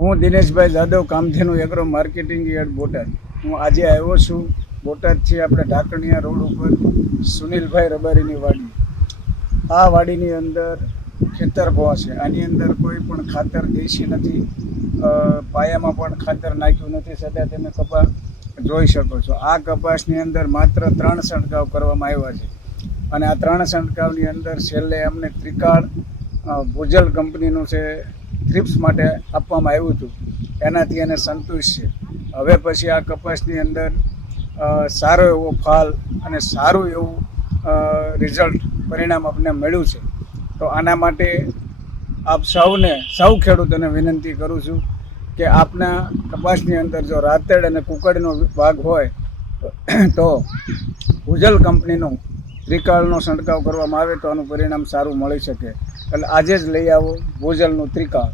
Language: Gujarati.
હું Dineshbhai Jadav Kamdhenu agro marketing yard Botad. હું આજે આવ્યો છું બોટાદથી આપણે ઢાકણિયા રોડ ઉપર સુનિલભાઈ રબારીની વાડી. આ વાડીની અંદર ખેતર ભો છે. આની અંદર કોઈ પણ ખાતર દેશી નથી, પાયામાં પણ ખાતર નાખ્યું નથી, છતાં તમે કપાસ જોઈ શકો છો. આ કપાસની અંદર માત્ર 3 છંટકાવ કરવામાં આવ્યા છે અને આ 3 છંટકાવની અંદર છેલ્લે અમને ત્રિકાળ ભૂજલ કંપનીનું છે થ્રિપ્સ માટે આપવામાં આવ્યું હતું, એનાથી એને સંતુષ્ટ છે. હવે પછી આ કપાસની અંદર સારો એવો ફાલ અને સારું એવું રિઝલ્ટ પરિણામ આપણને મળ્યું છે. તો આના માટે આપ સૌ ખેડૂતોને વિનંતી કરું છું કે આપના કપાસની અંદર જો રાતેડ અને કુકડનો ભાગ હોય તો ભૂજલ કંપનીનું ત્રિકાળનો છંટકાવ કરવામાં આવે તો આનું પરિણામ સારું મળી શકે. એટલે આજે જ લઈ આવો ભૂજલનું ત્રિકાળ.